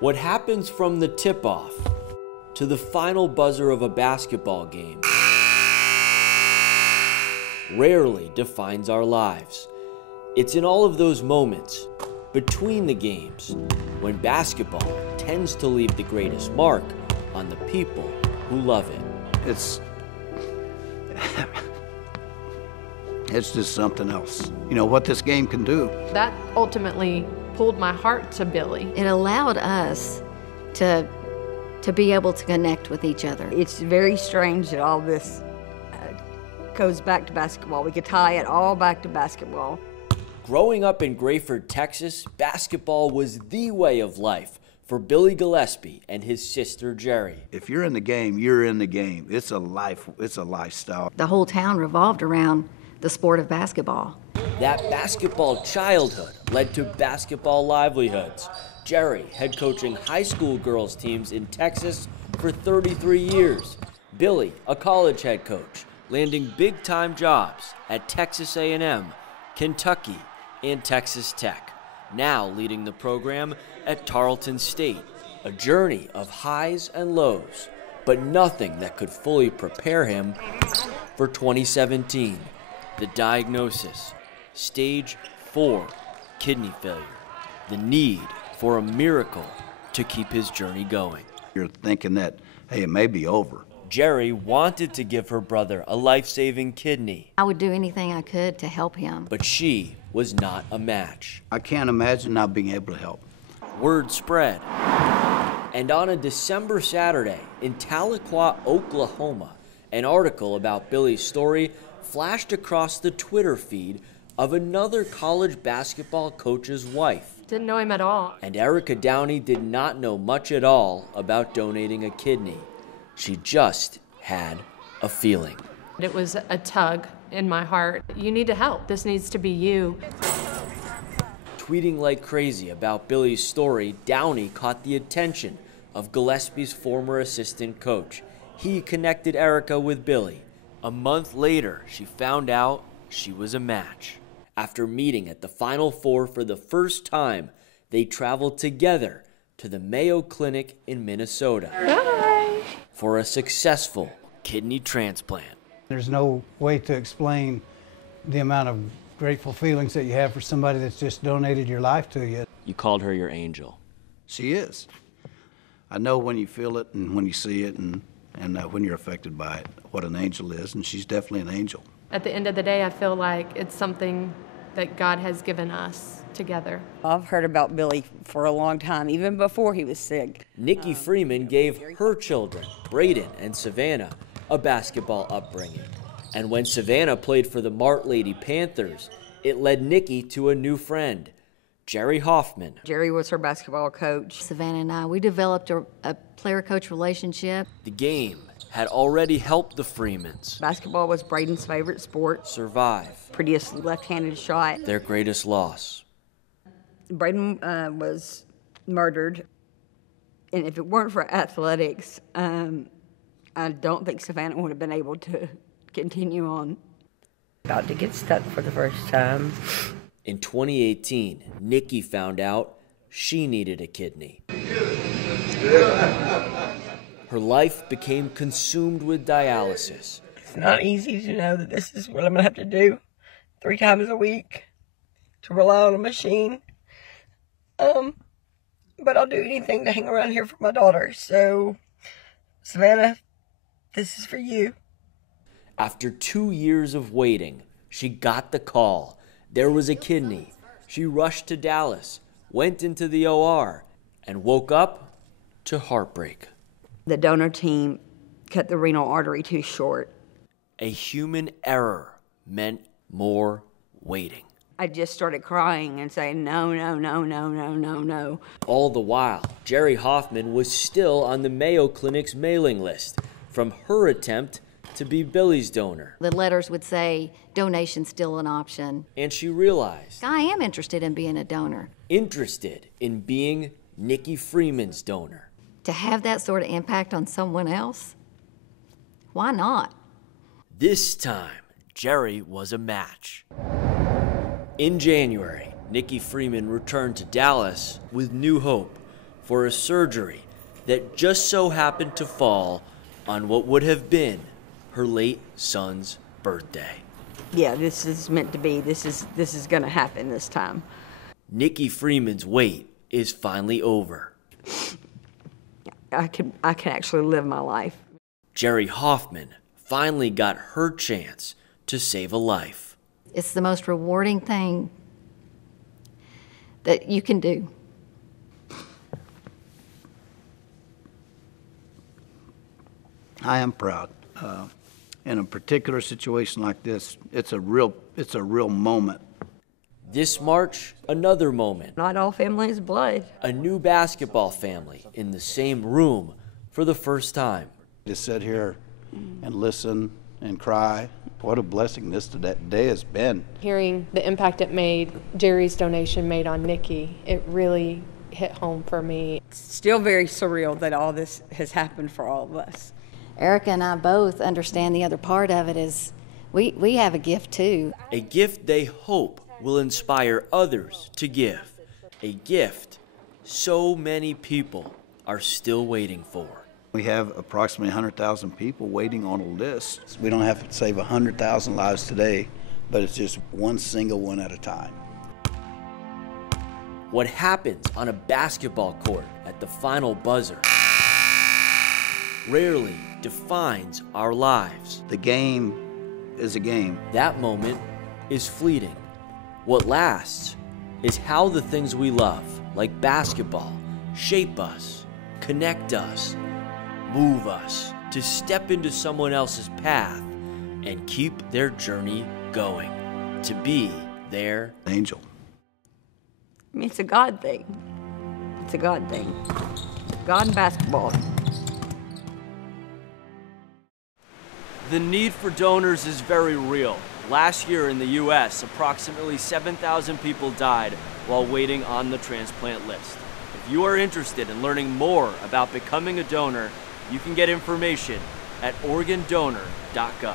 What happens from the tip-off to the final buzzer of a basketball game rarely defines our lives. It's in all of those moments between the games when basketball tends to leave the greatest mark on the people who love it. It's just something else. You know what this game can do. That ultimately pulled my heart to Billy. It allowed us to be able to connect with each other. It's very strange that all this goes back to basketball. We could tie it all back to basketball. Growing up in Grayford, Texas, basketball was the way of life for Billy Gillispie and his sister Jerry. If you're in the game, you're in the game. It's a life, it's a lifestyle. The whole town revolved around the sport of basketball. That basketball childhood led to basketball livelihoods. Jerry head coaching high school girls teams in Texas for 33 years. Billy, a college head coach, landing big-time jobs at Texas A&M, Kentucky, and Texas Tech. Now leading the program at Tarleton State. A journey of highs and lows, but nothing that could fully prepare him for 2017. The diagnosis, stage 4 kidney failure. The need for a miracle to keep his journey going. You're thinking that, hey, it may be over. Jerry wanted to give her brother a life-saving kidney. I would do anything I could to help him. But she was not a match. I can't imagine not being able to help. Word spread. And on a December Saturday in Tahlequah, Oklahoma, an article about Billy's story flashed across the Twitter feed of another college basketball coach's wife. Didn't know him at all. And Erica Downey did not know much at all about donating a kidney. She just had a feeling. It was a tug in my heart. You need to help. This needs to be you. Tweeting like crazy about Billy's story, Downey caught the attention of Gillespie's former assistant coach. He connected Erica with Billy. A month later, she found out she was a match. After meeting at the Final Four for the first time, they traveled together to the Mayo Clinic in Minnesota. Bye. For a successful kidney transplant. There's no way to explain the amount of grateful feelings that you have for somebody that's just donated your life to you. You called her your angel. She is. I know when you feel it and when you see it and when you're affected by it, what an angel is, and she's definitely an angel. At the end of the day, I feel like it's something that God has given us together. I've heard about Billy for a long time, even before he was sick. Nikki Freeman gave her children, Braden and Savannah, a basketball upbringing. And when Savannah played for the Mart Lady Panthers, it led Nikki to a new friend, Jerry Hoffman. Jerry was her basketball coach. Savannah and I, we developed a player-coach relationship. The game had already helped the Freemans Basketball was Braden's favorite sport. survive Prettiest left-handed shot. their greatest loss. Braden was murdered, and if it weren't for athletics, I don't think Savannah would have been able to continue on. About to get stuck for the first time. In 2018, Nikki found out she needed a kidney. Her life became consumed with dialysis. It's not easy to know that this is what I'm going to have to do 3 times a week, to rely on a machine. But I'll do anything to hang around here for my daughter. So, Savannah, this is for you. After 2 years of waiting, she got the call. There was a kidney. She rushed to Dallas, went into the OR, and woke up to heartbreak. The donor team cut the renal artery too short. A human error meant more waiting. I just started crying and saying, no, no, no, no, no, no, no. All the while, Jerry Hoffman was still on the Mayo Clinic's mailing list from her attempt to be Billy's donor. The letters would say, donation still an option. And she realized, I am interested in being a donor. interested in being Nikki Freeman's donor. To have that sort of impact on someone else, why not? This time, Jerry was a match. In January, Nikki Freeman returned to Dallas with new hope for a surgery that just so happened to fall on what would have been her late son's birthday. Yeah, this is meant to be. This is going to happen this time. Nikki Freeman's wait is finally over. I can actually live my life. Jerry Hoffman finally got her chance to save a life. It's the most rewarding thing that you can do. I am proud. In a particular situation like this, it's a real moment. This March, another moment. Not all family is blood. A new basketball family in the same room for the first time. To sit here and listen and cry, what a blessing this day has been. Hearing the impact it made, Jerry's donation made on Nikki, it really hit home for me. It's still very surreal that all this has happened for all of us. Erica and I both understand the other part of it is we have a gift too. A gift they hope will inspire others to give. A gift so many people are still waiting for. We have approximately 100,000 people waiting on a list. We don't have to save 100,000 lives today, but it's just one single one at a time. What happens on a basketball court at the final buzzer rarely defines our lives. The game is a game. That moment is fleeting. What lasts is how the things we love, like basketball, shape us, connect us, move us to step into someone else's path and keep their journey going, to be their Angel. I mean, it's a God thing. It's a God thing. God and basketball. The need for donors is very real. Last year in the U.S., approximately 7,000 people died while waiting on the transplant list. If you are interested in learning more about becoming a donor, you can get information at organdonor.gov.